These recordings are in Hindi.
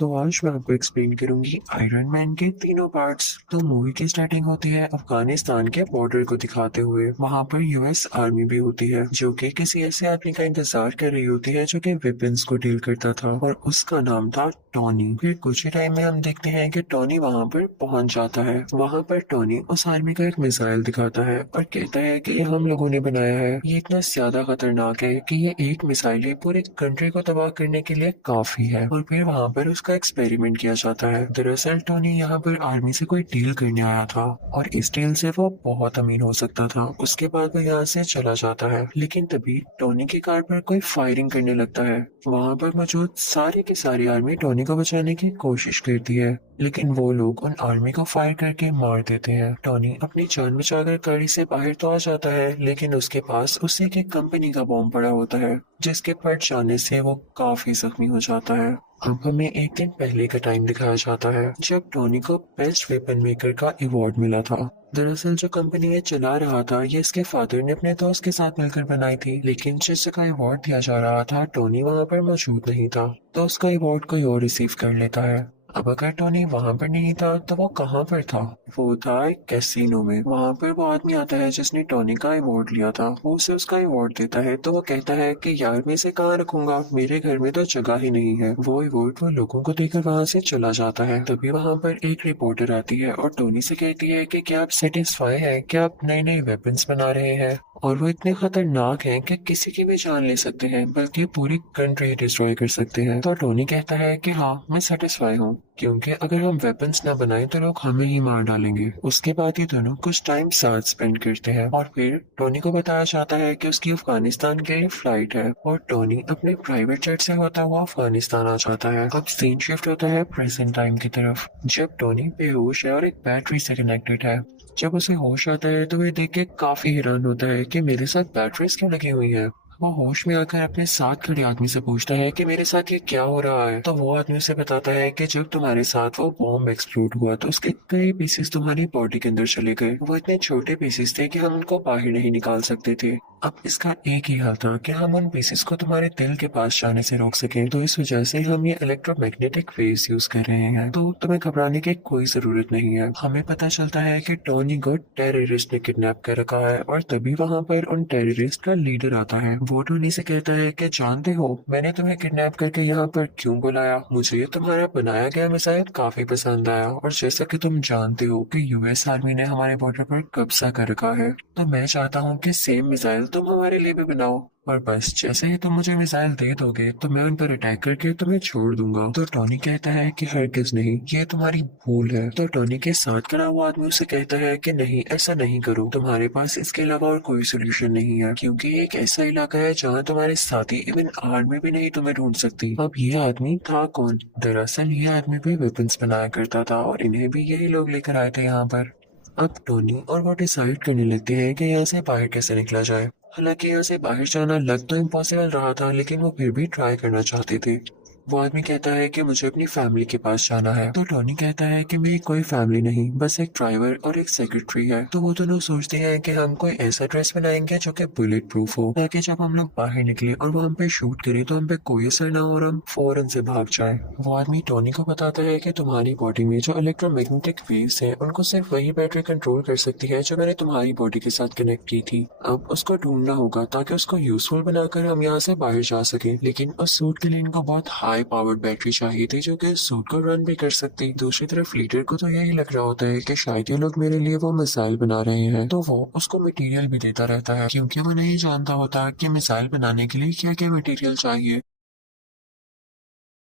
तो आज मैं आपको एक्सप्लेन करूंगी आयरन मैन के तीनों पार्ट्स। तो मूवी की स्टार्टिंग होती है अफगानिस्तान के बॉर्डर को दिखाते हुए। वहां पर यूएस आर्मी भी होती है जो कि किसी ऐसे आदमी का इंतजार कर रही होती है जो कि वेपन्स को डील करता था और उसका नाम था टॉनी। फिर कुछ ही टाइम में हम देखते हैं कि टॉनी वहां पर पहुंच जाता है। वहां पर टॉनी उस आर्मी का एक मिसाइल दिखाता है और कहता है कि ये हम लोगों ने बनाया है, ये इतना ज्यादा खतरनाक है कि ये एक मिसाइल ही पूरी कंट्री को तबाह करने के लिए काफी है। और फिर वहां पर उसका एक्सपेरिमेंट किया जाता है। दरअसल टोनी यहाँ पर आर्मी से कोई डील करने आया था और इस डील से वो बहुत अमीर हो सकता था। उसके बाद वो यहाँ से चला जाता है, लेकिन तभी टोनी की कार पर कोई फायरिंग करने लगता है। वहां पर मौजूद सारी की सारी आर्मी टोनी को बचाने की कोशिश करती है, लेकिन वो लोग उन आर्मी को फायर करके मार देते हैं। टोनी अपनी जान बचाकर गाड़ी से बाहर तो आ जाता है, लेकिन उसके पास उसी की कंपनी का बॉम्ब पड़ा होता है जिसके फट जाने से वो काफी जख्मी हो जाता है। अब हमें एक दिन पहले का टाइम दिखाया जाता है जब टोनी को बेस्ट वेपन मेकर का अवार्ड मिला था। दरअसल जो कंपनी ये चला रहा था ये इसके फादर ने अपने दोस्त के साथ मिलकर बनाई थी, लेकिन जिस जगह अवार्ड दिया जा रहा था टोनी वहां पर मौजूद नहीं था, तो उसका अवार्ड कोई और रिसीव कर लेता है। अब अगर टोनी वहां पर नहीं था तो वो कहाँ पर था? वो था एक कैसीनो में। वहां पर वो आदमी आता है जिसने टोनी का अवार्ड लिया था। वो उसे उसका अवार्ड देता है तो वो कहता है कि यार मैं इसे कहाँ रखूंगा, मेरे घर में तो जगह ही नहीं है। वो अवार्ड वो लोगों को देकर वहां से चला जाता है। तभी वहां पर एक रिपोर्टर आती है और टोनी से कहती है कि क्या आप सेटिस्फाई है, क्या आप नए नए वेपन्स बना रहे हैं और वो इतने खतरनाक हैं कि किसी की भी जान ले सकते हैं, बल्कि पूरी कंट्री डिस्ट्रॉय कर सकते हैं। तो टोनी कहता है कि हाँ मैं सेटिस्फाई हूँ, क्योंकि अगर हम वेपन्स ना बनाएं तो लोग हमें ही मार डालेंगे। उसके बाद ये दोनों कुछ टाइम साथ स्पेंड करते हैं और फिर टोनी को बताया जाता है कि उसकी अफगानिस्तान के लिए फ्लाइट है और टोनी अपने प्राइवेट जेट से होता हुआ अफगानिस्तान आ जाता है। अब सीन शिफ्ट होता है प्रेजेंट टाइम की तरफ, जब टोनी बेहोश है और एक बैटरी से कनेक्टेड है। जब उसे होश आता है तो वह देख के काफी हैरान होता है कि मेरे साथ बैटरीज क्यों लगी हुई है। वो होश में आकर अपने साथ खड़े आदमी से पूछता है कि मेरे साथ ये क्या हो रहा है। तो वो आदमी उसे बताता है कि जब तुम्हारे साथ वो बॉम्ब एक्सप्लोड हुआ तो उसके कई पीसेस तुम्हारी बॉडी के अंदर चले गए। वो इतने छोटे पीसेस थे कि हम उनको बाहर नहीं निकाल सकते थे। अब इसका एक ही हल था कि हम उन पीसेस को तुम्हारे दिल के पास जाने से रोक सकें। तो इस वजह से हम ये इलेक्ट्रोमैग्नेटिक वेव्स यूज कर रहे हैं। तो तुम्हें घबराने की कोई जरूरत नहीं है। हमें पता चलता है कि टोनी को टेररिस्ट ने किडनैप कर रखा है और तभी वहां पर उन टेररिस्ट का लीडर आता है। वो टोनी से कहता है कि जानते हो मैंने तुम्हें किडनैप करके यहाँ पर क्यों बुलाया? मुझे ये तुम्हारा बनाया गया मिसाइल काफी पसंद आया और जैसा कि तुम जानते हो कि यूएस आर्मी ने हमारे बॉर्डर पर कब्जा कर रखा है, तो मैं चाहता हूँ कि सेम मिसाइल तुम हमारे लिए भी बनाओ। और बस जैसे ही तुम मुझे मिसाइल दे दोगे तो मैं उन पर अटैक करके तुम्हें छोड़ दूंगा। तो टोनी कहता है कि हरगिज नहीं, ये तुम्हारी भूल है। तो टोनी के साथ खड़ा हुआ आदमी उसे कहता है कि नहीं ऐसा नहीं करो, तुम्हारे पास इसके अलावा और कोई सोल्यूशन नहीं है, क्योंकि ये एक ऐसा इलाका है जहाँ तुम्हारे साथी इवन आर्मी भी नहीं तुम्हें ढूंढ सकती। अब ये आदमी था कौन? दरअसल ये आदमी भी वेपन्स बनाया करता था और इन्हें भी यही लोग लेकर आए थे यहाँ पर। अब टोनी और वो डिसाइड करने लगते हैं कि यहाँ से बाहर कैसे निकला जाए। हालांकि यहाँ से बाहर जाना लग तो इम्पॉसिबल रहा था, लेकिन वो फिर भी ट्राई करना चाहते थे। वो आदमी कहता है कि मुझे अपनी फैमिली के पास जाना है। तो टोनी कहता है कि मेरी कोई फैमिली नहीं, बस एक ड्राइवर और एक सेक्रेटरी है। तो वो दोनों सोचते हैं कि हम कोई ऐसा ड्रेस बनाएंगे जो कि बुलेट प्रूफ हो, ताकि जब हम लोग बाहर निकले और वो हम पे शूट करे तो हम पे कोई असर ना हो और हम फौरन से भाग जाए। वो आदमी टोनी को बताता है कि तुम्हारी बॉडी में जो इलेक्ट्रोमैग्नेटिक वेव्स हैं उनको सिर्फ वही बैटरी कंट्रोल कर सकती है जो मैंने तुम्हारी बॉडी के साथ कनेक्ट की थी। अब उसको ढूंढना होगा ताकि उसको यूजफुल बनाकर हम यहाँ से बाहर जा सके, लेकिन उस सूट के लिए इनको बहुत हाई पावर्ड बैटरी चाहिए थी जो कि सूट को रन भी कर सकती। दूसरी तरफ लीडर को तो यही लग रहा होता है कि शायद ये लोग मेरे लिए वो मिसाइल बना रहे हैं, तो वो उसको मटेरियल भी देता रहता है, क्योंकि वो नहीं जानता होता कि मिसाइल बनाने के लिए क्या क्या मटेरियल चाहिए।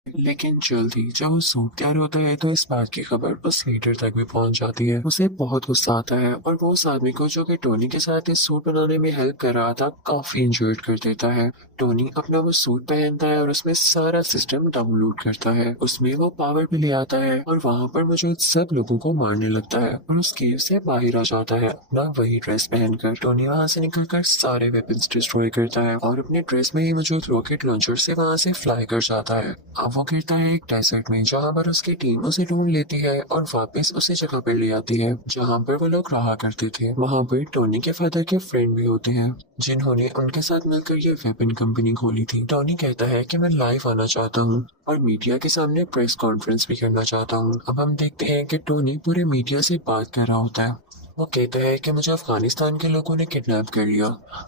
लेकिन जल्द ही जब वो सूट तैयार होता है तो इस बात की खबर उस लीडर तक भी पहुंच जाती है। उसे बहुत गुस्सा आता है और वो उस आदमी को जो कि टोनी के साथ इस सूट बनाने में हेल्प कर रहा था काफी इंजर्ड कर देता है। टोनी अपना वो सूट पहनता है और उसमें सारा सिस्टम डाउनलोड करता है। उसमें वो पावर भी ले आता है और वहां पर मौजूद सब लोगों को मारने लगता है और उस केव से बाहर आ जाता है अपना वही ड्रेस पहनकर। टोनी वहां से निकलकर सारे वेपन्स डिस्ट्रॉय करता है और अपने ड्रेस में ही मौजूद रॉकेट लॉन्चर से वहां से फ्लाई कर जाता है। अब वो गिरता है एक डेजर्ट में जहाँ पर उसकी टीम उसे ढूंढ लेती है और वापस उसी जगह पर ले आती है जहाँ पर वो लोग रहा करते थे। वहाँ पर टोनी के फादर के फ्रेंड भी होते हैं जिन्होंने उनके साथ मिलकर ये वेपन कंपनी खोली थी। टोनी कहता है कि मैं लाइव आना चाहता हूँ और मीडिया के सामने प्रेस कॉन्फ्रेंस भी करना चाहता हूँ। अब हम देखते हैं कि टोनी पूरे मीडिया से बात कर रहा होता है। वो कहता है कि मुझे अफगानिस्तान के लोगों ने किडनैप कर लिया।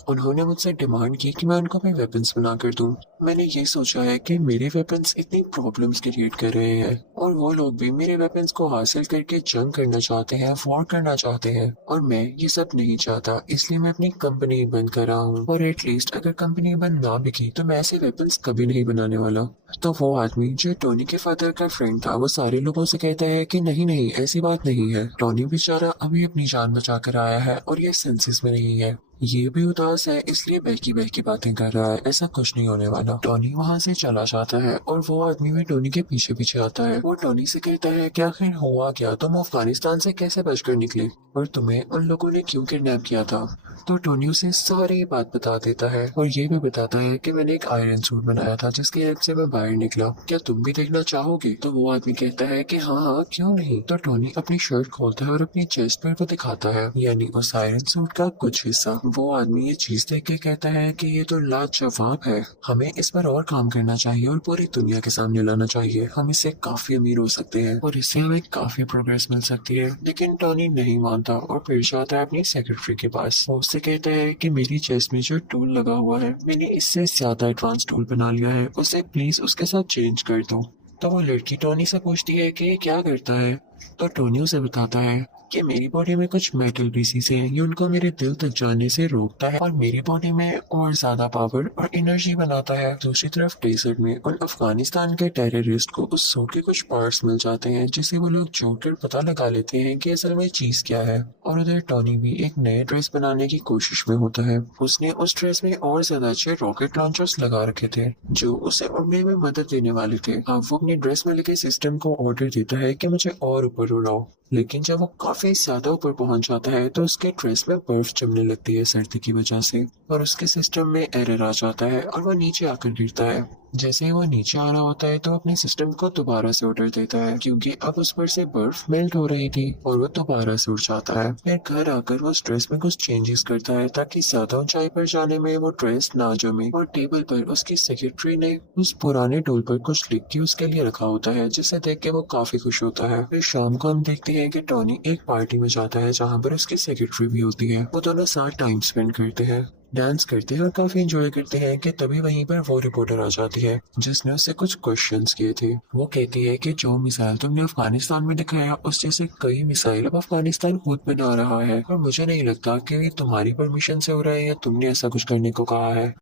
उन्होंने मुझसे डिमांड की कि मैं उनको अपने वेपन्स बना कर दूं। मैंने ये सोचा है कि मेरे वेपन्स इतनी प्रॉब्लम्स क्रिएट कर रहे हैं और वो लोग भी मेरे वेपन्स को हासिल करके जंग करना चाहते हैं, वॉर करना चाहते हैं और मैं ये सब नहीं चाहता, इसलिए मैं अपनी कंपनी बंद कर रहा हूँ। और एटलीस्ट अगर कंपनी बंद ना बिकी तो मैं ऐसे वेपन्स कभी नहीं बनाने वाला। तो वो आदमी जो टोनी के फादर का फ्रेंड था वो सारे लोगों से कहता है कि नहीं नहीं, ऐसी बात नहीं है। टोनी बेचारा अभी अपनी जान बचा कर आया है और ये सेंसेस में नहीं है। ये भी उदास है इसलिए बहकी बहकी बातें कर रहा है, ऐसा कुछ नहीं होने वाला। टोनी वहाँ से चला जाता है और वो आदमी भी टोनी के पीछे पीछे आता है। वो टोनी से कहता है कि आखिर हुआ क्या, तुम अफगानिस्तान से कैसे बचकर निकले और तुम्हें उन लोगों ने क्यों किडनैप किया था। तो टोनी उसे सारी बात बता देता है और ये भी बताता है कि मैंने एक आयरन सूट बनाया था जिसकी हेल्प से मैं बाहर निकला, क्या तुम भी देखना चाहोगे। तो वो आदमी कहता है कि हाँ हाँ क्यों नहीं। तो टोनी अपनी शर्ट खोलता है और अपनी चेस्ट पर वो दिखाता है, यानी उस आयरन सूट का कुछ हिस्सा। वो आदमी ये चीज देख के कहता है कि ये तो लाजवाब है, हमें इस पर और काम करना चाहिए और पूरी दुनिया के सामने लाना चाहिए, हम इससे काफी अमीर हो सकते हैं और इससे हमें काफी प्रोग्रेस मिल सकती है। लेकिन टोनी नहीं मानता और फिर जाता है अपनी सेक्रेटरी के पास। वो उससे कहता है कि मेरी चेस्ट में जो टूल लगा हुआ है मैंने इससे ज्यादा एडवांस टूल बना लिया है, उसे प्लीज उसके साथ चेंज कर दो। तो वो लड़की टोनी से पूछती है कि ये क्या करता है। तो टोनी उसे बताता है कि मेरी बॉडी में कुछ मेटल पीसीस हैं, ये उनको मेरे दिल तक जाने से रोकता है और मेरी बॉडी में और ज्यादा पावर और एनर्जी बनाता है। दूसरी तरफ डेजर्ट में उन अफगानिस्तान के टेररिस्ट को उस सूट के कुछ पार्ट्स मिल जाते हैं जिसे वो लोग जोड़कर पता लगा लेते हैं कि असल में चीज क्या है। और उधर टोनी भी एक नए ड्रेस बनाने की कोशिश में होता है। उसने उस ड्रेस में और ज्यादा अच्छे रॉकेट लॉन्चर्स लगा रखे थे जो उसे उड़ने में मदद देने वाले थे। अब वो अपनी ड्रेस में लगे सिस्टम को ऑर्डर देता है कि मुझे और ऊपर उड़ाओ, लेकिन जब वो काफी ज्यादा ऊपर पहुंच जाता है तो उसके ड्रेस में बर्फ जमने लगती है सर्दी की वजह से और उसके सिस्टम में एरर आ जाता है और वो नीचे आकर गिरता है। जैसे ही वो नीचे आ रहा होता है तो अपने सिस्टम को दोबारा से ऑर्डर देता है क्योंकि अब उस पर से बर्फ मेल्ट हो रही थी और वो दोबारा से उड़ जाता है। फिर घर आकर वो उस ड्रेस में कुछ चेंजेस करता है ताकि ज्यादा ऊंचाई पर जाने में वो ड्रेस ना जमे और टेबल पर उसकी सेक्रेटरी ने उस पुराने टूल पर कुछ लिख के उसके लिए रखा होता है जिसे देख के वो काफी खुश होता है। फिर शाम को हम देखते हैं कि टोनी एक पार्टी में जाता है जहाँ पर उसकी सेक्रेटरी भी होती है। वो दोनों साथ टाइम स्पेंड करते हैं, डांस करते हैं और काफी एंजॉय करते हैं कि तभी वहीं पर वो रिपोर्टर आ जाती है जिसने उससे कुछ क्वेश्चंस किए थे। वो कहती है कि जो मिसाइल तुमने अफगानिस्तान में दिखाया उस जैसे कई मिसाइल अब अफगानिस्तान खुद बना रहा है और मुझे नहीं लगता कि ये तुम्हारी परमिशन से हो रहा है या तुमने ऐसा कुछ करने को कहा है।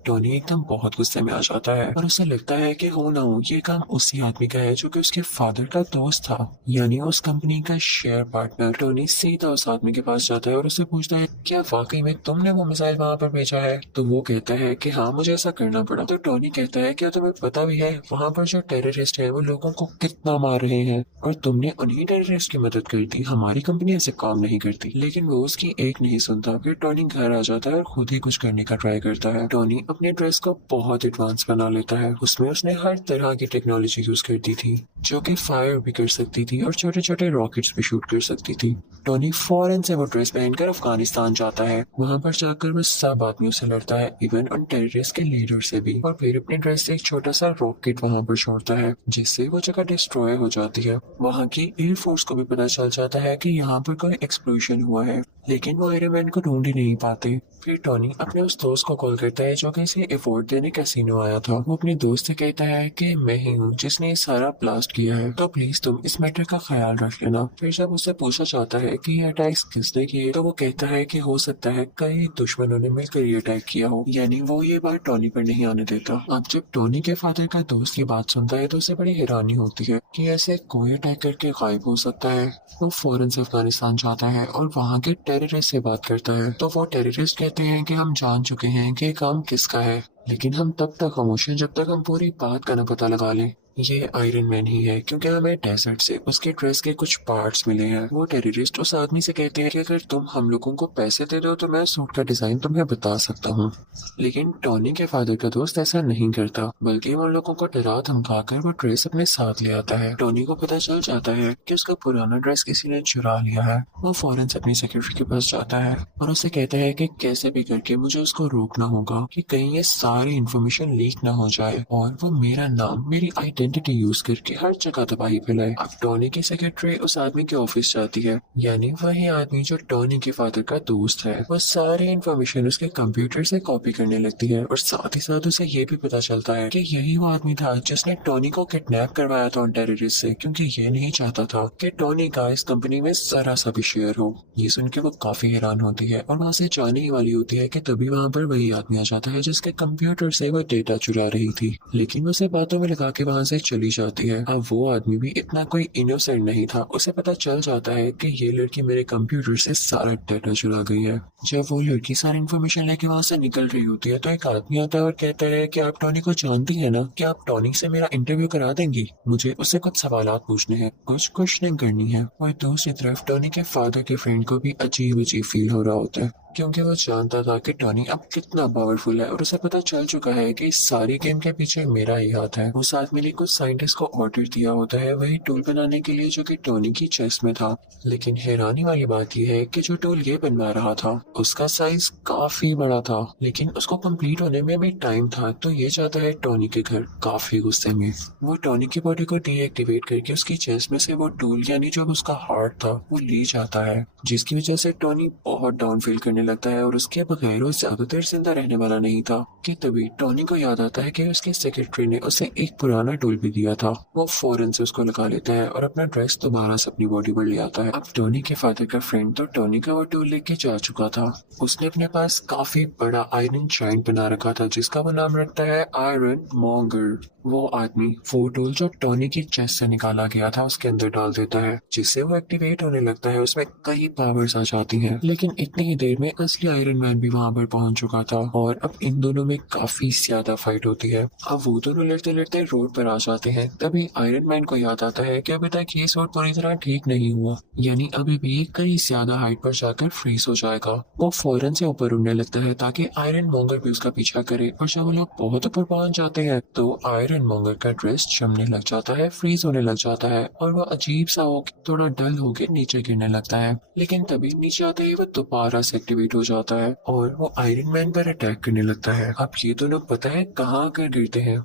टोनी एकदम बहुत गुस्से में आ जाता है और उसे लगता है कि हो ना हो ये काम उसी आदमी का है जो कि उसके फादर का दोस्त था, यानी उस कंपनी का शेयर पार्टनर। टोनी सीधा उस आदमी के पास जाता है और उससे पूछता है क्या वाकई में तुमने वो मिसाइल वहां पर भेजा है। तो वो कहता है कि हाँ मुझे ऐसा करना पड़ा। तो टोनी कहता है क्या तुम्हें पता भी है वहां पर जो टेररिस्ट है वो लोगों को कितना मार रहे हैं और तुमने उन्हीं टेररिस्ट की मदद कर दी, हमारी कंपनी ऐसे काम नहीं करती। लेकिन वो उसकी एक नहीं सुनता। फिर टोनी घर आ जाता है और खुद ही कुछ करने का ट्राई करता है। टोनी अपने ड्रेस को बहुत एडवांस बना लेता है, उसमें उसने हर तरह की टेक्नोलॉजी यूज कर दी थी जो कि फायर भी कर सकती थी और छोटे छोटे रॉकेट्स भी शूट कर सकती थी। टोनी फौरन से वो ड्रेस पहनकर अफगानिस्तान जाता है। वहां पर जाकर वो सब आदमियों से लड़ता है, इवन उन टेररिस्ट के लीडर से भी, और फिर अपने ड्रेस से एक छोटा सा रॉकेट वहां पर छोड़ता है जिससे वो जगह डिस्ट्रॉय हो जाती है। वहां की एयरफोर्स को भी पता चल जाता है कि यहाँ पर कोई एक्सप्लोजन हुआ है, लेकिन वो आयरन मैन को ढूंढ ही नहीं पाते। फिर टोनी अपने उस दोस्त को कॉल करता है जो कि इसे अवार्ड देने कैसीनो आया था। वो अपने दोस्त से कहता है कि मैं ही हूँ जिसने ये सारा ब्लास्ट किया है, तो प्लीज तुम इस मैटर का ख्याल रख लेना। फिर जब उससे पूछा जाता है कि ये अटैक्स किसने किए तो वो कहता है कि हो सकता है कई दुश्मनों ने मिलकर ये अटैक किया हो, यानी वो ये बात टोनी पर नहीं आने देता। अब जब टोनी के फादर का दोस्त ये बात सुनता है तो उसे बड़ी हैरानी होती है कि ऐसे कोई अटैक करके गायब हो सकता है। वो फौरन से अफगानिस्तान जाता है और वहाँ के टेररिस्ट से बात करता है। तो वो टेररिस्ट कहते हैं कि हम जान चुके हैं कि काम किसका है, लेकिन हम तब तक खामोश हैं जब तक हम पूरी बात का न पता लगा लें। ये आयरन मैन ही है क्योंकि हमें डेजर्ट से उसके ड्रेस के कुछ पार्ट्स मिले हैं। वो टेररिस्ट उस आदमी से कहते हैं कि अगर तुम हम लोगों को पैसे दे दो तो मैं सूट का डिजाइन तुम्हें बता सकता हूँ। लेकिन टॉनी के फादर का दोस्त ऐसा नहीं करता, बल्कि वो उन लोगों को डरा धमकाकर वो ड्रेस अपने साथ ले आता है। टॉनी को पता चल जाता है कि उसका पुराना ड्रेस किसी ने चुरा लिया है। वो फौरन से अपनी सेक्रेटरी के पास जाता है और उसे कहता है कि कैसे भी करके मुझे उसको रोकना होगा कि कहीं ये सारी इन्फॉर्मेशन लीक ना हो जाए और वो मेरा नाम, मेरी आइडेंटिटी यूज करके हर जगह तबाही फैलाए। अब टॉनी की सेक्रेटरी उस आदमी के ऑफिस जाती है, यानी वही आदमी जो टॉनी के फादर का दोस्त है। वो सारी इन्फॉर्मेशन उसके कंप्यूटर से कॉपी करने लगती है और साथ ही साथ उसे ये भी पता चलता है कि यही वो आदमी था जिसने टॉनी को किडनैप करवाया था उन टेररिस्ट से, क्योंकि ये नहीं चाहता था कि टॉनी का इस कंपनी में जरा सा भी शेयर हो। ये सुन के वो काफी हैरान होती है और वहाँ से जाने ही वाली होती है कि तभी वहाँ पर वही आदमी आ जाता है जिसके कंप्यूटर से वो डेटा चुरा रही थी। लेकिन उसे बातों में लगा के वहाँ से चली जाती है। अब वो आदमी भी इतना कोई इनोसेंट नहीं था, उसे पता चल जाता है कि ये लड़की मेरे कंप्यूटर से सारा डेटा चुरा गई है। जब वो लड़की सारी इन्फॉर्मेशन लेके वहाँ से निकल रही होती है तो एक आदमी आता है और कहता है कि आप टॉनी को जानती है ना, कि आप टॉनी से मेरा इंटरव्यू करा देंगी, मुझे उससे कुछ सवालात पूछने हैं, कुछ क्वेश्चनिंग करनी है। और दूसरी तरफ टॉनी के फादर के फ्रेंड को भी अजीब अजीब फील हो रहा होता है, क्योंकि वो जानता था कि टॉनी अब कितना पावरफुल है और उसे पता चल चुका है कि इस सारी गेम के पीछे मेरा ही हाथ है। उस आदमी ने कुछ साइंटिस्ट को ऑर्डर दिया होता है वही टूल बनाने के लिए जो कि टॉनी की चेस्ट में था। लेकिन हैरानी वाली बात यह है कि जो टूल ये बनवा रहा था उसका साइज काफी बड़ा था, लेकिन उसको कंप्लीट होने में भी टाइम था। तो ये जाता है टॉनी के घर काफी गुस्से में। वो टॉनी की बॉडी को डीएक्टिवेट करके उसकी चेस्ट में से वो टूल, यानी जो उसका हार्ट था, वो ले जाता है, जिसकी वजह से टॉनी बहुत डाउन फील करने लगता है और उसके बगैर वो ज्यादा देर जिंदा रहने वाला नहीं था। कि तभी टॉनी को याद आता है कि उसके सेक्रेटरी ने उसे एक पुराना टूल भी दिया था। वो फौरन से उसको लगा लेता है और अपना ड्रेस दोबारा से अपनी बॉडी पर ले आता है। अब टॉनी के फादर का फ्रेंड तो टॉनी का वो टूल लेके जा चुका था। उसने अपने पास काफी बड़ा आयरन जायंट बना रखा था जिसका वो नाम रखता है आयरन मॉन्गर। वो आदमी वो टूल जो टॉनी की चेस्ट से निकाला गया था उसके अंदर डाल देता है, जिससे वो एक्टिवेट होने लगता है। उसमें कई पावर्स आ जाती हैं। लेकिन इतनी ही देर में असली आयरन मैन भी वहां पर पहुंच चुका था और अब इन दोनों में काफी ज्यादा फाइट होती है। अब वो दोनों लड़ते लड़ते रोड पर आ जाते हैं। तभी आयरन मैन को याद आता है कि अभी तक ये सूट पूरी तरह ठीक नहीं हुआ, यानी अभी भी कई ज्यादा हाइट पर जाकर फ्रीज हो जाएगा। वो फौरन से ऊपर उड़ने लगता है ताकि आयरन मॉन्गर भी उसका पीछा करे। और जब वो लोग बहुत ऊपर पहुंच जाते हैं तो आयरन मॉन्गर का ड्रेस जमने लग जाता है, फ्रीज होने लग जाता है और वो अजीब सा हो थोड़ा डल होके नीचे गिरने लगता है। लेकिन तभी नीचे आते ही वो दोबारा से एक्टिवेट हो जाता है और वो आयरन मैन पर अटैक करने लगता है। अब ये दोनों पता है कहाँ आकर गिरते हैं?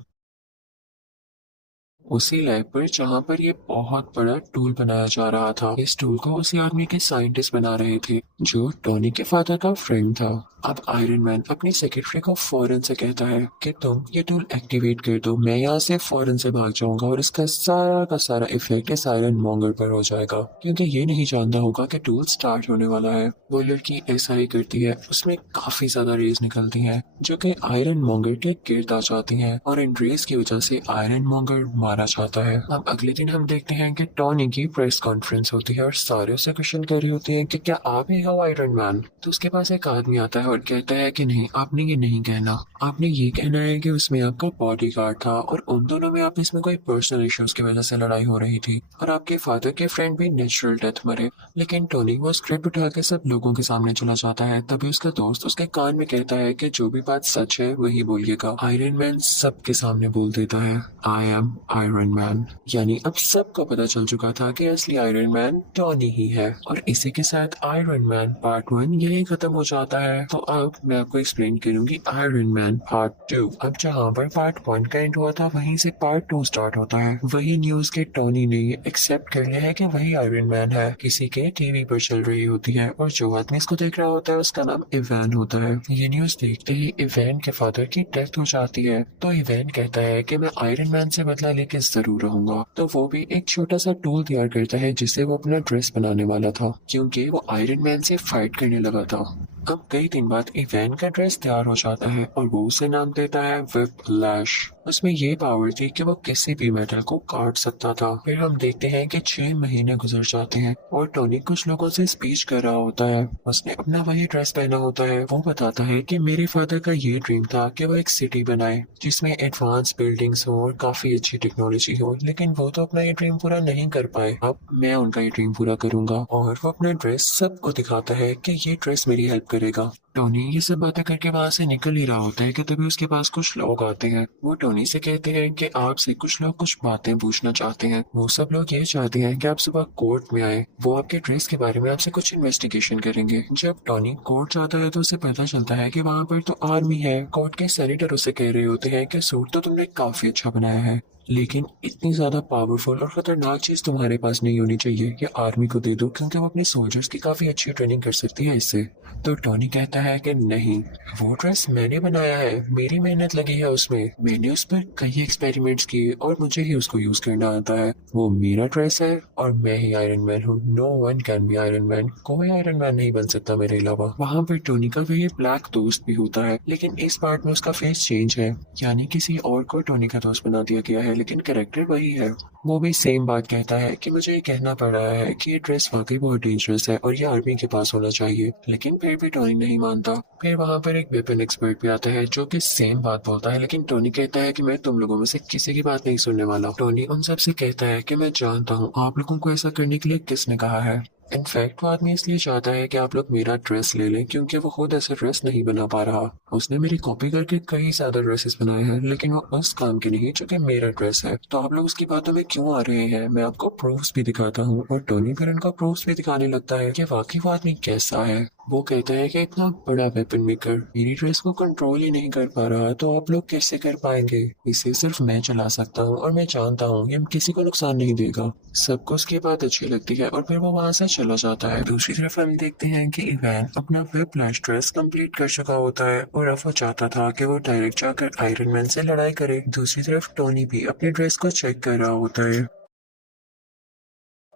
उसी लैब पर जहाँ पर ये बहुत बड़ा टूल बनाया जा रहा था। इस टूल को उसी आदमी के साइंटिस्ट बना रहे थे जो टोनी के फादर का फ्रेंड था। अब आयरन मैन अपनी सेक्रेटरी को फौरन से कहता है कि तुम ये टूल एक्टिवेट कर दो, मैं यहाँ से फौरन से भाग जाऊंगा और इसका सारा का सारा इफेक्ट इस आयरन मॉन्गर पर हो जाएगा, क्योंकि ये नहीं जानता होगा कि टूल स्टार्ट होने वाला है। वो लड़की ऐसा ही करती है, उसमें काफी ज्यादा रेज निकलती हैं जो कि आयरन मॉन्गर के गिर्द आ जाती हैं और इन रेज की वजह से आयरन मॉन्गर मारा जाता है। अब अगले दिन हम देखते हैं कि टॉनी की प्रेस कॉन्फ्रेंस होती है और सारे उसे क्वेश्चन कर रही होती है कि क्या आप ही हो आयरन मैन? तो उसके पास एक आदमी आता है और कहता है कि नहीं, आपने ये नहीं कहना, आपने ये कहना है कि उसमें आपका बॉडीगार्ड था और उन दोनों में आप इसमें कोई पर्सनल इश्यूज की वजह से लड़ाई हो रही थी और आपके फादर के फ्रेंड भी नेचुरल डेथ मरे। लेकिन टोनी वो स्क्रिप्ट उठा के सब लोगों के सामने चला जाता है। तभी उसका दोस्त उसके कान में कहता है कि जो भी बात सच है वही बोलिएगा। आयरन मैन सबके सामने बोल देता है आई एम आयरन मैन, यानी अब सबको पता चल चुका था कि असली आयरन मैन टोनी ही है। और इसी के साथ आयरन मैन पार्ट 1 यही खत्म हो जाता है। तो अब मैं आपको एक्सप्लेन करूंगी आयरन मैन पार्ट 2। अब जहाँ पर पार्ट 1 का एंड हुआ था वहीं से पार्ट 2 स्टार्ट होता है। वही न्यूज के टोनी ने ये एक्सेप्ट कर लिया है कि वही आयरन मैन है, किसी के टीवी पर चल रही होती है और जो आदमी इसको देख रहा होता है उसका नाम इवान होता है। ये न्यूज देखते ही इवान के फादर की डेथ हो जाती है। तो इवान कहता है कि मैं आयरन मैन से बदला लेके जरूर रहूंगा। तो वो भी एक छोटा सा टूल तैयार करता है जिससे वो अपना ड्रेस बनाने वाला था, क्योंकि वो आयरन मैन से फाइट करने लगा था। अब कई दिन बाद इवान का ड्रेस तैयार हो जाता है और वो उसे नाम देता है विप लैश। उसमें ये पावर थी कि वो किसी भी मेटल को काट सकता था। फिर हम देखते हैं कि 6 महीने गुजर जाते हैं और टोनी कुछ लोगों से स्पीच कर रहा होता है। उसने अपना वही ड्रेस पहना होता है। वो बताता है कि मेरे फादर का ये ड्रीम था कि वो एक सिटी बनाए जिसमें एडवांस बिल्डिंग्स हो और काफी अच्छी टेक्नोलॉजी हो, लेकिन वो तो अपना ये ड्रीम पूरा नहीं कर पाए। अब मैं उनका ये ड्रीम पूरा करूंगा। और वो अपना ड्रेस सबको दिखाता है कि ये ड्रेस मेरी हेल्प करेगा। टोनी ये सब बातें करके वहां से निकल ही रहा होता है कि तभी उसके पास कुछ लोग आते हैं। वो टोनी से कहते हैं कि आपसे कुछ लोग कुछ बातें पूछना चाहते हैं। वो सब लोग ये चाहते हैं कि आप सुबह कोर्ट में आए। वो आपके ड्रेस के बारे में आपसे कुछ इन्वेस्टिगेशन करेंगे। जब टोनी कोर्ट जाता है तो उसे पता चलता है कि वहां पर तो आर्मी है। कोर्ट के सेनेटर उसे कह रहे होते हैं कि सूट तो तुमने काफी अच्छा बनाया है, लेकिन इतनी ज्यादा पावरफुल और खतरनाक चीज तुम्हारे पास नहीं होनी चाहिए। ये आर्मी को दे दो क्योंकि वो अपने सोल्जर्स की काफी अच्छी ट्रेनिंग कर सकती है इससे। तो टोनी कहता है कि नहीं, वो ड्रेस मैंने बनाया है, मेरी मेहनत लगी है उसमें, मैंने उस पर कई एक्सपेरिमेंट्स किए और मुझे ही उसको यूज करना आता है। वो मेरा ड्रेस है और मैं ही आयरन मैन हूँ। No one can be iron man. कोई आयरन मैन नहीं बन सकता मेरे अलावा। वहां पर टोनी का वही ब्लैक दोस्त भी होता है, लेकिन इस पार्ट में उसका फेस चेंज है, यानी किसी और को टोनी का दोस्त बना दिया गया है, लेकिन कैरेक्टर वही है। वो भी सेम बात कहता है कि मुझे ये कहना पड़ रहा है कि ये ड्रेस वाकई बहुत डेंजरस है और ये आर्मी के पास होना चाहिए, लेकिन फिर भी टोनी नहीं मानता। फिर वहां पर एक वेपन एक्सपर्ट भी आता है जो कि सेम बात बोलता है, लेकिन टोनी कहता है कि मैं तुम लोगों में से किसी की बात नहीं सुनने वाला। टोनी उन सब से कहता है कि मैं जानता हूँ आप लोगों को ऐसा करने के लिए किसने कहा है। इनफैक्ट वो आदमी इसलिए चाहता है कि आप लोग मेरा ड्रेस ले लें क्योंकि वो खुद ऐसा ड्रेस नहीं बना पा रहा। उसने मेरी कॉपी करके कई ज्यादा ड्रेसेस बनाए हैं, लेकिन वो उस काम के नहीं जो कि मेरा ड्रेस है। तो आप लोग उसकी बातों में क्यों आ रहे हैं? मैं आपको प्रूफ्स भी दिखाता हूँ। और टोनी फिर उनको प्रूफ्स भी दिखाने लगता है कि वाकई वो आदमी कैसा है। वो कहता है कि इतना बड़ा वेपन मेकर मेरी ड्रेस को कंट्रोल ही नहीं कर पा रहा, तो आप लोग कैसे कर पाएंगे? इसे सिर्फ मैं चला सकता हूँ और मैं जानता हूँ ये किसी को नुकसान नहीं देगा। सबको उसकी बात अच्छी लगती है और फिर वो वहां से चला जाता है। दूसरी तरफ हम देखते हैं कि इवान अपना व्हिप्लैश ड्रेस कंप्लीट कर चुका होता है और अब वो चाहता था कि वो डायरेक्ट जाकर आयरन मैन से लड़ाई करे। दूसरी तरफ टोनी भी अपनी ड्रेस को चेक कर रहा होता है।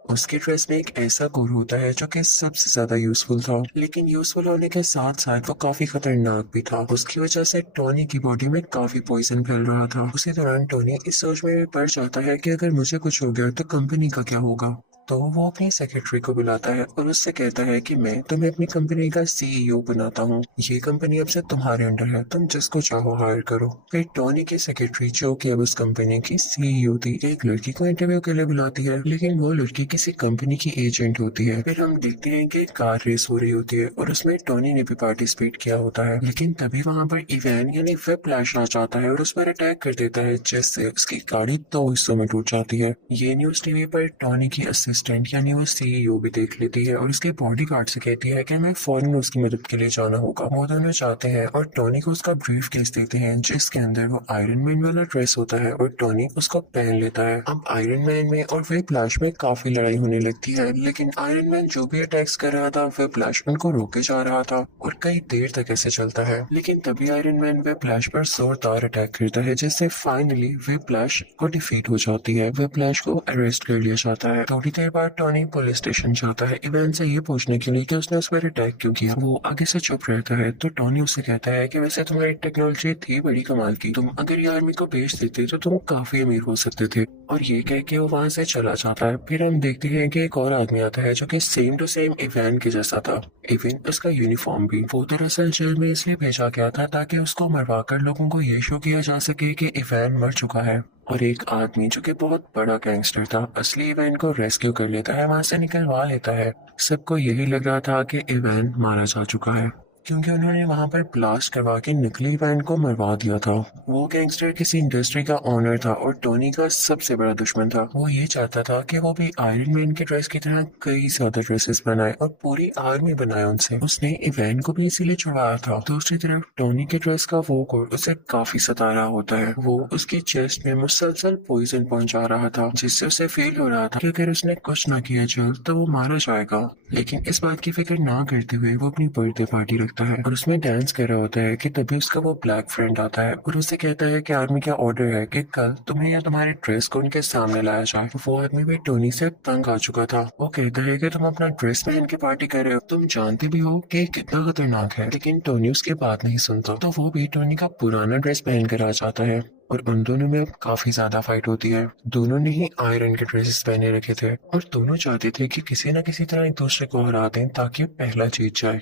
उसके ड्रेस में एक ऐसा कोर होता है जो कि सबसे ज्यादा यूजफुल था, लेकिन यूजफुल होने के साथ साथ वो काफी खतरनाक भी था। उसकी वजह से टोनी की बॉडी में काफी पॉइजन फैल रहा था। उसी दौरान टोनी इस सोच में भी पड़ जाता है कि अगर मुझे कुछ हो गया तो कंपनी का क्या होगा। तो वो अपनी सेक्रेटरी को बुलाता है और उससे कहता है कि मैं तुम्हें अपनी कंपनी का सीईओ बनाता हूँ। ये कंपनी अब से तुम्हारे अंडर है, तुम जिसको चाहो हायर करो। फिर टोनी की सेक्रेटरी जो कि अब उस कंपनी की सीईओ थी, एक लड़की को इंटरव्यू के लिए बुलाती है, लेकिन वो लड़की किसी कंपनी की एजेंट होती है। फिर हम देखते हैं कि कार रेस हो रही होती है और उसमें टोनी ने भी पार्टिसिपेट किया होता है, लेकिन तभी वहां पर इवान यानी व्हिप्लैश आ जाता है और उस पर अटैक कर देता है, जिससे उसकी गाड़ी 2 हिस्सों में टूट जाती है। ये न्यूज टीवी पर टोनी की असिस्टेंट यानी वो सीईओ भी देख लेती है और उसके बॉडीगार्ड से कहती है कि हमें फौरन उसकी मदद के लिए जाना होगा। वो दोनों जाते हैं और टोनी को उसका ब्रीफ केस देते हैं जिसके अंदर वो आयरन मैन वाला ड्रेस होता है और टोनी उसको पहन लेता है। अब आयरन मैन में और व्हिप्लैश में काफी लड़ाई होने लगती है, लेकिन आयरन मैन जो भी अटैक्स कर रहा था व्हिप्लैश उनको रोके जा रहा था और कई देर तक ऐसे चलता है। लेकिन तभी आयरन मैन व्हिप्लैश पर जोरदार अटैक करता है जिससे फाइनली व्हिप्लैश को डिफीट हो जाती है। व्हिप्लैश को अरेस्ट कर लिया जाता है। थोड़ी देर बाद टोनी पुलिस स्टेशन जाता है इवान से ये पूछने के लिए कि उसने उस पर अटैक क्यों किया। वो आगे से चुप रहता है तो टोनी उससे कहता है कि वैसे तुम्हारी टेक्नोलॉजी थी बड़ी कमाल की, तुम अगर ये आर्मी को बेच देते तो तुम काफी अमीर हो सकते थे। और ये कह के वो वहां से चला जाता है। फिर हम देखते हैं कि एक और आदमी आता है जो कि सेम टू सेम इवान के जैसा था, इवन उसका यूनिफॉर्म भी। वो दरअसल जेल में इसलिए भेजा गया था ताकि उसको मरवाकर लोगों को ये शो किया जा सके कि इवान मर चुका है। और एक आदमी जो कि बहुत बड़ा गैंगस्टर था असली इवान को रेस्क्यू कर लेता है, वहां से निकलवा लेता है। सबको यही लग रहा था कि इवान मारा जा चुका है क्योंकि उन्होंने वहां पर ब्लास्ट करवा के नकली इवान को मरवा दिया था। वो गैंगस्टर किसी इंडस्ट्री का ओनर था और टोनी का सबसे बड़ा दुश्मन था। वो ये चाहता था कि वो भी आयरन मैन के ड्रेस की तरह कई ज्यादा ड्रेसेस बनाए और पूरी आर्मी बनाए उनसे। उसने इवान को भी इसीलिए छुड़ाया था। दूसरी तरफ टोनी के ड्रेस का वो कोट उसे काफी सता रहा होता है। वो उसकी चेस्ट में मुसलसल पॉइजन पहुंचा रहा था जिससे उसे फील हो रहा था कि अगर उसने कुछ ना किया जल्द तो वो मारा जाएगा। लेकिन इस बात की फिक्र ना करते हुए वो अपनी बर्थडे पार्टी रखता है और उसमें डांस कर रहा होता है कि तभी उसका वो ब्लैक फ्रेंड आता है और उससे कहता है कि आर्मी का ऑर्डर है कि कल तुम्हें या तुम्हारे ड्रेस को उनके सामने लाया जाए। वो आदमी भी टोनी से तंग आ चुका था। वो कहता है कि तुम अपना ड्रेस पहन के पार्टी कर रहे हो, तुम जानते भी हो कि कितना खतरनाक है, लेकिन टोनी उसकी बात नहीं सुनता। तो वो भी टोनी का पुराना ड्रेस पहन कर आ जाता है और उन दोनों में अब काफी ज्यादा फाइट होती है। दोनों ने ही आयरन के ड्रेसेस पहने रखे थे और दोनों चाहते थे कि किसी न किसी तरह एक दूसरे को हरा दें ताकि पहला जीत जाए।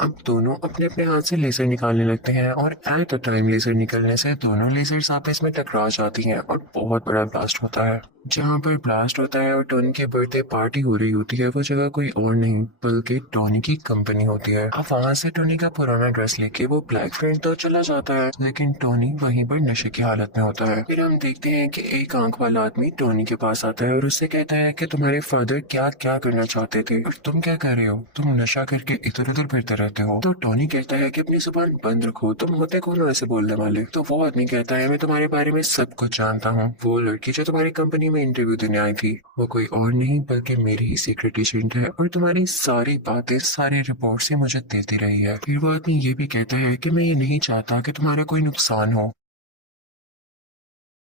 अब दोनों अपने अपने हाथ से लेजर निकालने लगते हैं और एट अ टाइम लेजर निकलने से दोनों लेजर्स आपस में टकरा जाती हैं और बहुत बड़ा ब्लास्ट होता है। जहाँ पर ब्लास्ट होता है और टोनी की बर्थडे पार्टी हो रही होती है वो जगह कोई और नहीं बल्कि टोनी की कंपनी होती है। अब वहाँ से टोनी का पुराना ड्रेस लेके वो ब्लैक फ्रेंड तो चला जाता है, लेकिन टोनी वहीं पर नशे की हालत में होता है। फिर हम देखते हैं कि एक आंख वाला आदमी टोनी के पास आता है और उससे कहता है कि तुम्हारे फादर क्या क्या करना चाहते थे और तुम क्या कर रहे हो, तुम नशा करके इधर उधर फिरते रहते हो। तो टोनी कहता है कि अपनी जुबान बंद रखो, तुम होते कौन हो ऐसे बोलने वाले। तो वो आदमी कहता है मैं तुम्हारे बारे में सब कुछ जानता हूँ, वो लड़की जो तुम्हारी कंपनी में इंटरव्यू देने आई थी वो कोई और नहीं बल्कि मेरी ही सीक्रेट एजेंट है और तुम्हारी सारी बातें सारे रिपोर्ट से मुझे देती रही है। फिर वो आदमी ये भी कहता है कि मैं ये नहीं चाहता कि तुम्हारा कोई नुकसान हो,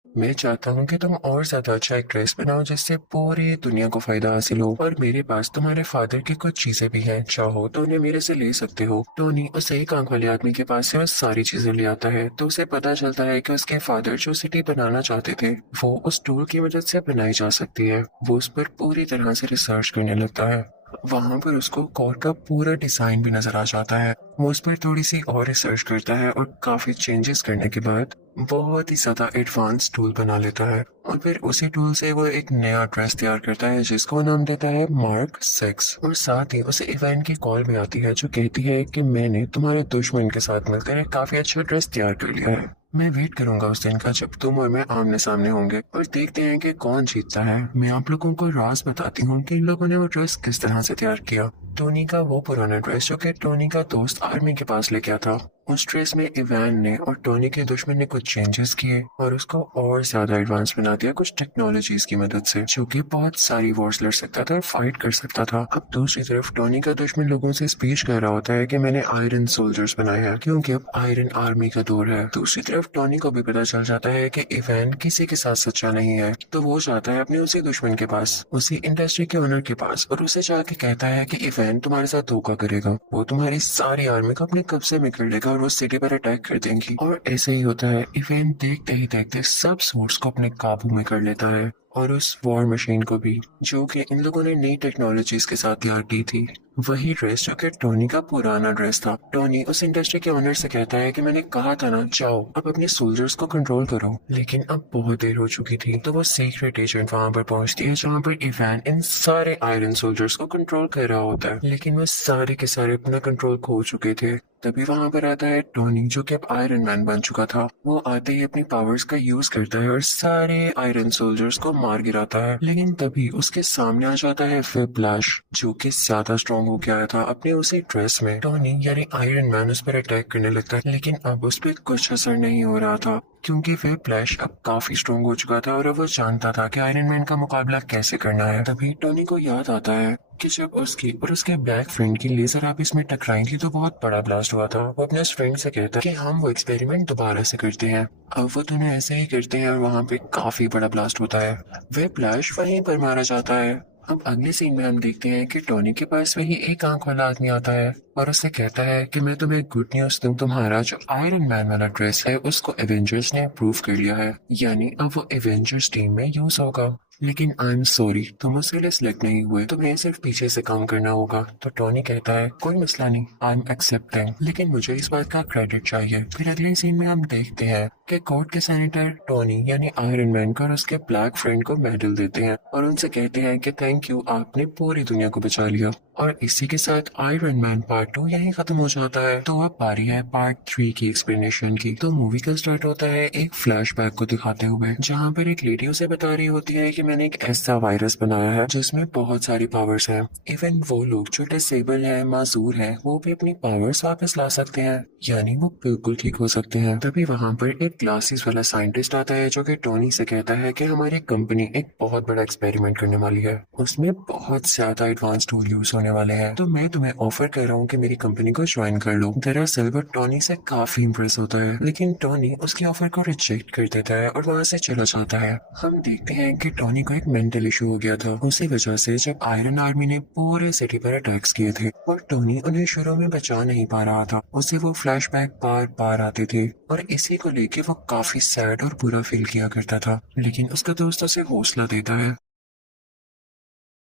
मैं चाहता हूँ कि तुम और ज्यादा अच्छा एक ड्रेस बनाओ जिससे पूरी दुनिया को फायदा हासिल हो और मेरे पास तुम्हारे फादर की कुछ चीजें भी हैं, चाहो तो उन्हें मेरे से ले सकते हो। टोनी उस एक आंख वाले आदमी के पास से वो सारी चीजें ले आता है तो उसे पता चलता है कि उसके फादर जो सिटी बनाना चाहते थे वो उस टूल की मदद से बनाई जा सकती है। वो उस पर पूरी तरह से रिसर्च करने लगता है। वहां पर उसको कोर का पूरा डिजाइन भी नजर आ जाता है। वो उस पर थोड़ी सी और रिसर्च करता है और काफी चेंजेस करने के बाद बहुत ही ज्यादा एडवांस टूल बना लेता है और फिर उसी टूल से वो एक नया ड्रेस तैयार करता है जिसको वो नाम देता है मार्क 6। और साथ ही उसे इवेंट की कॉल भी आती है जो कहती है कि मैंने तुम्हारे दुश्मन के साथ मिलकर एक काफी अच्छा ड्रेस तैयार कर लिया है। मैं वेट करूंगा उस दिन का जब तुम और मैं आमने सामने होंगे और देखते हैं कि कौन जीतता है। मैं आप लोगों को राज बताती हूँ कि इन लोगों ने वो ड्रेस किस तरह से तैयार किया। टोनी का वो पुराना ड्रेस जो कि टोनी का दोस्त आर्मी के पास लेके आया था, उस ड्रेस में इवान ने और टोनी के दुश्मन ने कुछ चेंजेस किए और उसको और ज्यादा एडवांस बना दिया कुछ टेक्नोलॉजीज की मदद से, जो कि बहुत सारी वॉर्स लड़ सकता था और फाइट कर सकता था। अब दूसरी तरफ टोनी का दुश्मन लोगों से स्पीच कर रहा होता है कि मैंने आयरन सोल्जर्स बनाए हैं क्योंकि अब आयरन आर्मी का दौर है। दूसरी तरफ टोनी को भी पता चल जाता है कि इवान किसी के साथ सच्चा नहीं है, तो वो जाता है अपने उसी दुश्मन के पास, उसी इंडस्ट्री के ओनर के पास, और उसे जाके कहता है कि इवान तुम्हारे साथ धोखा करेगा, वो तुम्हारी सारी आर्मी को अपने कब्जे में कर लेगा और वो सिटी पर अटैक कर देंगी। और ऐसे ही होता है, इवेंट देखते ही देखते सब सोर्स को अपने काबू में कर लेता है और उस वॉर मशीन को भी, जो कि इन लोगों ने नई टेक्नोलॉजीज के साथ तैयार की थी। वही ड्रेस जो कि टोनी का पुराना ड्रेस था। टोनी उस इंडस्ट्री के ओनर से कहता है कि मैंने कहा था ना जाओ अब अपने सोल्जर्स को कंट्रोल करो, लेकिन अब बहुत देर हो चुकी थी। तो वो सीक्रेट एजेंट वहां पर पहुंचती है जहां पर इवान इन सारे आयरन सोल्जर्स को कंट्रोल कर रहा होता है, लेकिन वो सारे के सारे अपना कंट्रोल खो चुके थे। तभी वहां पर आता है टोनी जो कि अब आयरन मैन बन चुका था। वो आते ही अपनी पावर्स का यूज करता है और सारे आयरन सोल्जर्स को मार गिराता है, लेकिन तभी उसके सामने आ जाता है व्हिप्लैश जो कि ज्यादा स्ट्रॉन्ग हो गया था अपने उसी ड्रेस में। टोनी यानी आयरन मैन उस पर अटैक करने लगता है, लेकिन अब उस पर कुछ असर नहीं हो रहा था क्योंकि व्हिप्लैश अब काफी स्ट्रॉन्ग हो चुका था और अब वो जानता था कि आयरन मैन का मुकाबला कैसे करना है। तभी टोनी को याद आता है कि जब उसकी और उसके ब्लैक फ्रेंड की लेजर आपस में टकराई थी तो बहुत बड़ा ब्लास्ट हुआ था। वो अपने फ्रेंड से कहता है कि हम वो एक्सपेरिमेंट दोबारा से करते हैं। अब वो दोनों ऐसे ही करते हैं और वहां पे काफी बड़ा ब्लास्ट होता है। व्हिप्लैश वहीं पर मारा जाता है। अब अगले सीन में हम देखते हैं कि टोनी के पास वही एक आंख वाला आदमी आता है और उससे कहता है कि मैं तुम्हें गुड न्यूज दूं, तुम्हारा जो आयरन मैन वाला ड्रेस है उसको एवेंजर्स ने अप्रूव कर लिया है, यानी अब वो एवेंजर्स टीम में यूज होगा। लेकिन आई एम सॉरी, तुम उसके लिए सिलेक्ट नहीं हुए, तुम्हें सिर्फ पीछे से काम करना होगा। तो टोनी कहता है कोई मसला नहीं, आई एम एक्सेप्टिंग, लेकिन मुझे इस बात का क्रेडिट चाहिए। फिर अगले सीन में हम देखते हैं कि कोर्ट के सेनेटर टोनी यानी आयरन मैन को और उसके ब्लैक फ्रेंड को मेडल देते हैं और उनसे कहते हैं कि थैंक यू, आपने पूरी दुनिया को बचा लिया। और इसी के साथ आयरन मैन पार्ट 2 यहीं खत्म हो जाता है। तो अब बारी है पार्ट 3 की एक्सप्लेनेशन की। तो मूवी का स्टार्ट होता है एक फ्लैशबैक को दिखाते हुए जहाँ पर एक लेडी उसे बता रही होती है कि मैंने एक ऐसा वायरस बनाया है जिसमें बहुत सारी पावर्स हैं। इवन वो लोग जो डिसेबल है, माजूर है, वो भी अपनी पावर्स वापस ला सकते हैं, यानी वो बिल्कुल ठीक हो सकते हैं। तभी वहाँ पर एक ग्लासेस वाला साइंटिस्ट आता है जो कि टोनी से कहता है कि हमारी कंपनी एक बहुत बड़ा एक्सपेरिमेंट करने वाली है, उसमें बहुत ज्यादा एडवांस टूल यूज होने होने वाले हैं, तो मैं तुम्हें ऑफर कर रहा हूँ कि मेरी कंपनी को ज्वाइन कर लो। दरअसल वो टोनी से काफी इम्प्रेस होता है, लेकिन टोनी उसके ऑफर को रिजेक्ट कर देता है और वहाँ से चला जाता है। हम देखते हैं कि टोनी को एक मेंटल इशू हो गया था, उसी वजह से जब आयरन आर्मी ने पूरे सिटी पर अटैक्स किए थे और टोनी उन्हें शुरू में बचा नहीं पा रहा था, उसे वो फ्लैशबैक बार बार आते थे और इसी को लेके वो काफी सैड और बुरा फील किया करता था। लेकिन उसका दोस्त उसे हौसला देता है।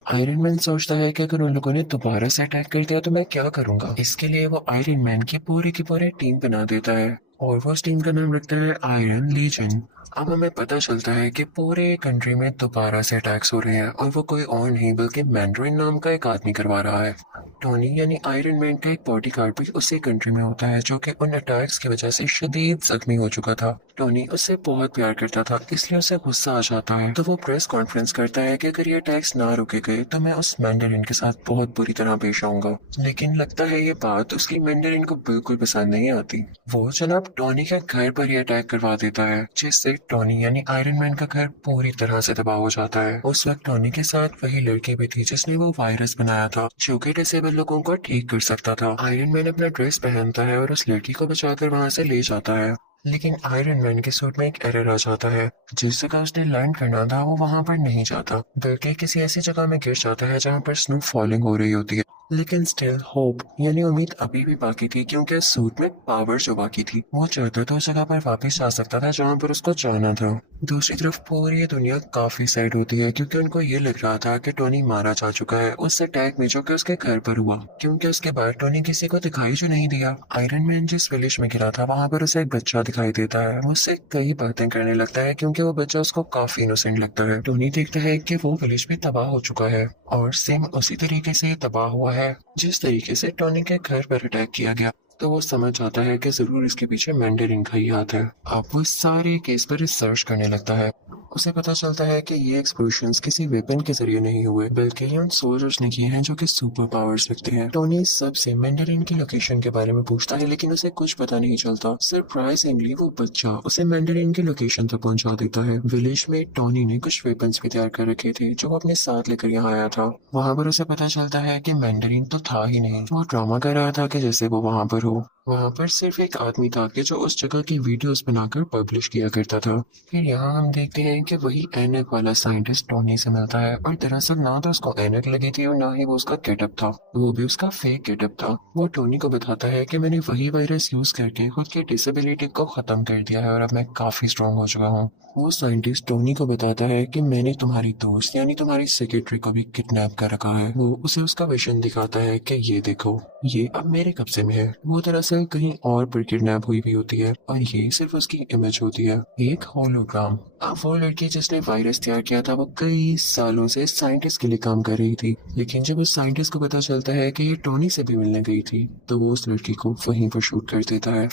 आयरन मैन सोचता है कि अगर उन लोगों ने दोबारा से अटैक कर दिया तो मैं क्या करूंगा। इसके लिए वो आयरन मैन की पूरी टीम बना देता है और वो उस टीम का नाम रखता है आयरन लीजन। अब हमें पता चलता है कि पूरे कंट्री में दोबारा से अटैक्स हो रहे हैं और वो कोई और नहीं बल्कि मैंड्रिन नाम का एक आदमी करवा रहा है। टोनी यानी आयरन मैन का एक बॉडीगार्ड भी उसी कंट्री में होता है जो कि उन अटैक्स की वजह से शदीद जख्मी हो चुका था। टोनी उससे बहुत प्यार करता था, इसलिए उसे गुस्सा आ जाता है, तो वो प्रेस कॉन्फ्रेंस करता है कि अगर ये अटैक्स ना रुके गए तो मैं उस मैंडरिन के साथ बहुत बुरी तरह पेश आऊंगा। लेकिन लगता है ये बात उसकी मैंडरिन को बिल्कुल पसंद नहीं आती। वो जनाब टोनी के घर पर ही अटैक करवा देता है, जिससे टोनी यानी आयरन मैन का घर पूरी तरह से तबाह हो जाता है। उस वक्त टोनी के साथ वही लड़की भी थी जिसने वो वायरस बनाया था जो कि डिसेबल लोगों को ठीक कर सकता था। आयरन मैन अपना ड्रेस पहनता है और उस लड़की को बचाकर वहां से ले जाता है। लेकिन आयरन मैन के सूट में एक एरर आ जाता है। जिस जगह उसने लैंड करना था वो वहां पर नहीं जाता, बल्कि किसी ऐसी जगह में गिर जाता है जहां पर स्नो फॉलिंग हो रही होती है। लेकिन स्टिल होप यानी उम्मीद अभी भी बाकी थी, क्योंकि उस सूट में पावर जो बाकी थी। वो चाहता था उस जगह पर वापस जा सकता था जहां पर उसको जाना था। दूसरी तरफ पूरी दुनिया काफी सैड होती है, क्योंकि उनको ये लग रहा था कि टोनी मारा जा चुका है उस अटैक में जो कि उसके घर पर हुआ, क्योंकि उसके बाद टोनी किसी को दिखाई जो नहीं दिया। आयरन मैन जिस विलेज में गिरा था वहां पर उसे एक बच्चा दिखाई देता है। वो उससे कई बातें करने लगता है, क्योंकि वो बच्चा उसको काफी इनोसेंट लगता है। टोनी देखता है कि वो विलेज भी तबाह हो चुका है और सेम उसी तरीके से तबाह हुआ है जिस तरीके से टोनी के घर पर अटैक किया गया। तो वो समझ जाता है कि जरूर इसके पीछे मैंडरिन का ही हाथ है। अब वो इस सारे केस पर रिसर्च करने लगता है। उसे पता चलता है कि ये एक्सप्लोशंस किसी वेपन के जरिए नहीं हुए, बल्कि ये उन सोल्जर्स ने किए हैं जो कि सुपर पावर्स रखते हैं। टोनी सबसे मैंडरिन की लोकेशन के बारे में पूछता है, लेकिन उसे कुछ पता नहीं चलता। सरप्राइजिंगली वो बच्चा उसे मैंडरिन की लोकेशन तक पहुंचा देता है। विलेज में टोनी ने कुछ वेपन्स भी तैयार कर रखे थे जो वो अपने साथ लेकर यहाँ आया था। वहां पर उसे पता चलता है कि मैंडरिन तो था ही नहीं, वो ड्रामा कर रहा था कि जैसे वो वहां पर हो। वहां पर सिर्फ एक आदमी था कि जो उस जगह की वीडियोस बनाकर पब्लिश किया करता था। फिर यहाँ हम देखते हैं कि वही ऐनक वाला साइंटिस्ट टोनी से मिलता है, और दरअसल ना तो उसको ऐनक लगी थी और ना ही वो उसका गेटअप था, वो भी उसका फेक गेटअप था। वो टोनी को बताता है कि मैंने वही वायरस यूज करके खुद की डिसेबिलिटी को खत्म कर दिया है और अब मैं काफी स्ट्रांग हो चुका हूँ। वो साइंटिस्ट टोनी को बताता है कि मैंने तुम्हारी दोस्त यानी तुम्हारी सेक्रेटरी को भी किडनैप कर रखा है। वो उसे उसका विजन दिखाता है कि ये देखो, ये अब मेरे कब्जे में है। वो दरअसल कहीं और पर किडनैप हुई भी होती है और ये सिर्फ उसकी इमेज होती है, एक होलोग्राम। अब वो लड़की जिसने वायरस तैयार किया था वो कई सालों से साइंटिस्ट के लिए काम कर रही थी, लेकिन जब उस साइंटिस्ट को पता चलता है कि ये टोनी से भी मिलने गई थी तो वो उस लड़की को वहीं पर शूट कर देता है।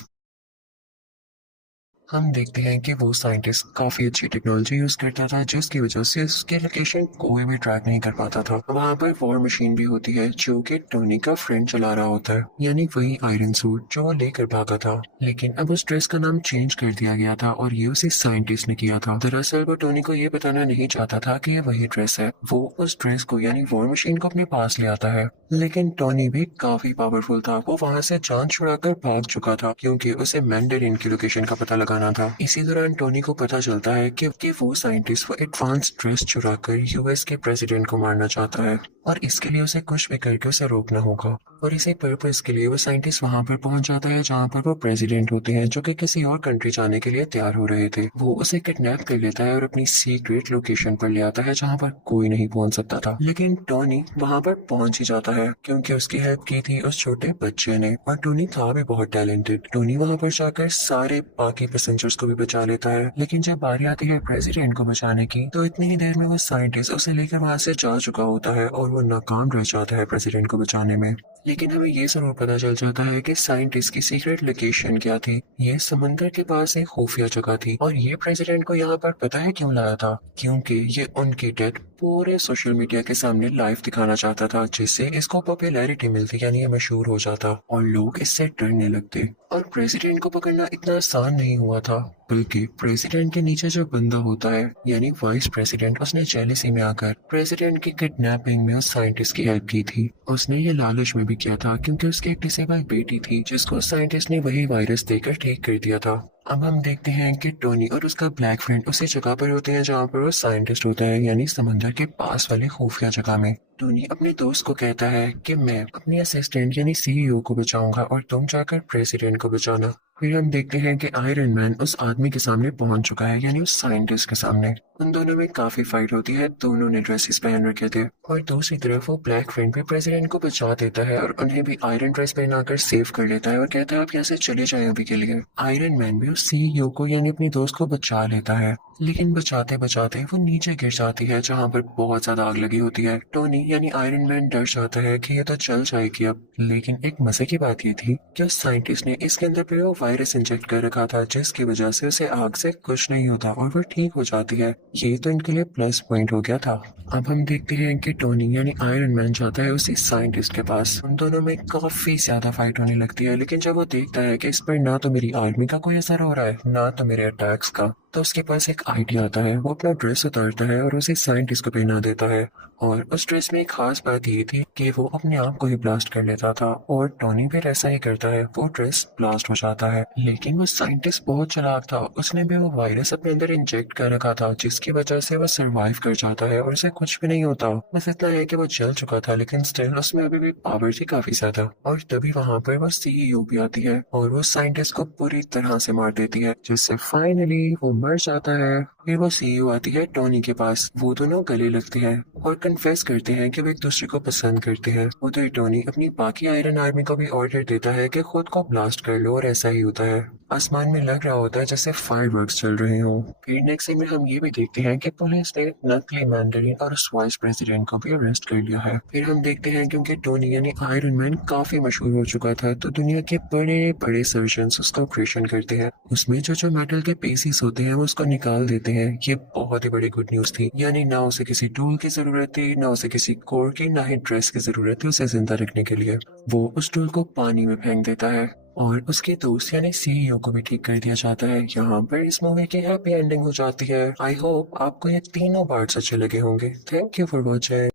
हम देखते हैं कि वो साइंटिस्ट काफी अच्छी टेक्नोलॉजी यूज करता था, जिसकी वजह से उसके लोकेशन कोई भी ट्रैक नहीं कर पाता था। वहां पर वॉर मशीन भी होती है जो कि टोनी का फ्रेंड चला रहा होता है, यानी वही आयरन सूट जो वो लेकर भागा था। लेकिन अब उस ड्रेस का नाम चेंज कर दिया गया था और ये उसी साइंटिस्ट ने किया था। दरअसल वो टोनी को ये बताना नहीं चाहता था कि ये वही ड्रेस है। वो उस ड्रेस को यानी वॉर मशीन को अपने पास ले आता है, लेकिन टोनी भी काफी पावरफुल था। वो वहां से जान छुड़ाकर भाग चुका था, क्योंकि उसे मैंडरिन की लोकेशन का पता लगाना था। इसी दौरान टोनी को पता चलता है कि वो साइंटिस्ट वो एडवांस ड्रेस चुरा कर यूएस के प्रेसिडेंट को मारना चाहता है, और इसके लिए उसे कुछ भी करके उसे रोकना होगा। और इसी पर्पस के लिए वो साइंटिस्ट वहां पर पहुंच जाता है जहां पर वो प्रेसिडेंट होते हैं, जो कि किसी और कंट्री जाने के लिए तैयार हो रहे थे। वो उसे किडनैप कर लेता है और अपनी सीक्रेट लोकेशन पर ले आता है जहां पर कोई नहीं पहुंच सकता था। लेकिन टोनी वहां पर पहुंच ही जाता है, क्योंकि उसकी हेल्प की थी उस छोटे बच्चे ने, और टोनी था भी बहुत टैलेंटेड। टोनी वहां पर जाकर सारे बाकी पैसेंजर्स को भी बचा लेता है। लेकिन जब बारी आती है प्रेसिडेंट को बचाने की, तो इतनी ही देर में वो साइंटिस्ट उसे लेकर वहां से जा चुका होता है और वो नाकाम रह जाता है प्रेसिडेंट को बचाने में। लेकिन हमें ये जरूर पता चल जाता है कि साइंटिस्ट की सीक्रेट लोकेशन क्या थी। ये समंदर के पास एक खुफिया जगह थी, और ये प्रेसिडेंट को यहाँ पर पता है क्यों लाया था, क्योंकि ये उनकी डेथ पूरे सोशल मीडिया के सामने लाइव दिखाना चाहता था, जिससे इसको पॉपुलैरिटी मिलती यानी ये मशहूर हो जाता और लोग इससे डरने लगते। और प्रेसिडेंट को पकड़ना इतना आसान नहीं हुआ था, बल्कि प्रेसिडेंट के नीचे जो बंदा होता है यानी वाइस प्रेसिडेंट, उसने जेलेसी में आकर प्रेसिडेंट की किडनैपिंग में उस साइंटिस्ट की हेल्प की थी। उसने ये लालच में भी किया था क्योंकि उसकी एक डिसेबल बेटी थी जिसको साइंटिस्ट ने वही वायरस देकर ठीक कर दिया था। अब हम देखते हैं कि टोनी और उसका ब्लैक फ्रेंड उसी जगह पर होते हैं जहाँ पर वो साइंटिस्ट होता है, यानी समंदर के पास वाले खुफिया जगह में। टोनी अपने दोस्त को कहता है कि मैं अपनी असिस्टेंट यानी सीईओ को बचाऊंगा और तुम जाकर प्रेसिडेंट को बचाना। फिर हम देखते हैं कि आयरन मैन उस आदमी के सामने पहुंच चुका है, यानी उस साइंटिस्ट के सामने। उन दोनों में काफी फाइट होती है, दोनों ने ड्रेसेस पहन रखे थे। और दूसरी तरफ वो ब्लैक फ्रेंड भी प्रेसिडेंट को बचा देता है और उन्हें भी आयरन ड्रेस पहनाकर सेव कर लेता है और कहता है आप यहाँ से चले जाए अभी के लिए। आयरन मैन भी उस सीईओ को यानी अपनी दोस्त को बचा लेता है, लेकिन बचाते बचाते वो नीचे गिर जाती है जहाँ पर बहुत ज्यादा आग लगी होती है। टोनी यानी आयरन मैन डर जाता है कि ये तो जल जाएगी अब, लेकिन एक मजे की बात ये थी कि उस साइंटिस्ट ने इसके अंदर पे वो वायरस इंजेक्ट कर रखा था जिसकी वजह से उसे आग से कुछ नहीं होता और वो ठीक हो जाती है। ये तो इनके लिए प्लस पॉइंट हो गया था। अब हम देखते हैं कि टोनी यानी आयरन मैन जाता है उसी साइंटिस्ट के पास। उन दोनों में काफी ज्यादा फाइट होने लगती है, लेकिन जब वो देखता है कि इस पर ना तो मेरी आर्मी का कोई असर हो रहा है ना तो मेरे अटैक्स का, तो उसके पास एक आइडिया आता है। वो अपना ड्रेस उतारता है और उसे साइंटिस्ट को पहना देता है। और उस ड्रेस में एक खास बात ये थी कि वो अपने आप को ही ब्लास्ट कर लेता था और टोनी भी ऐसा ही करता है, वो ड्रेस ब्लास्ट हो जाता है। लेकिन वो साइंटिस्ट बहुत चालाक था, उसने भी वो वायरस अपने अंदर इंजेक्ट कर रखा था जिसकी वजह से वो सरवाइव कर जाता है और उसे कुछ भी नहीं होता। बस इतना है कि वो जल चुका था, लेकिन स्टिल उसमें अभी भी पावर थी काफी ज्यादा। और तभी वहां पर वो सीईओ भी आती है और वो साइंटिस्ट को पूरी तरह से मार देती है, जिससे फाइनली वो मर जाता है। फिर वो सीईओ आती है टोनी के पास, वो दोनों गले लगते हैं और कन्फेस करते हैं कि वो एक दूसरे को पसंद करते हैं। उधर टोनी अपनी बाकी आयरन आर्मी को भी ऑर्डर देता है कि खुद को ब्लास्ट कर लो और ऐसा ही होता है। आसमान में लग रहा होता है जैसे फायरवर्क्स चल रहे हों। फिर नेक्स्ट सीन में हम ये भी देखते हैं कि पुलिस ने नकली मैंडरिन और उस वाइस प्रेसिडेंट को भी अरेस्ट कर लिया है। फिर हम देखते हैं क्योंकि टोनी यानी आयरन मैन काफी मशहूर हो चुका था, तो दुनिया के बड़े बड़े सर्जन्स उसका ऑपरेशन करते हैं। उसमें जो जो मेटल के पीसीस होते हैं वो उसको निकाल देते हैं। ये बहुत ही बड़ी गुड न्यूज थी, यानी ना उसे किसी टूल की जरूरत थी, ना उसे किसी कोर की, ना ही ड्रेस की जरूरत थी उसे जिंदा रखने के लिए। वो उस टूल को पानी में फेंक देता है और उसके दोस्त यानी सीईओ को भी ठीक कर दिया जाता है। यहाँ पर इस मूवी की हैप्पी एंडिंग हो जाती है। आई होप आपको ये तीनों पार्ट्स अच्छे लगे होंगे। Thank you for watching.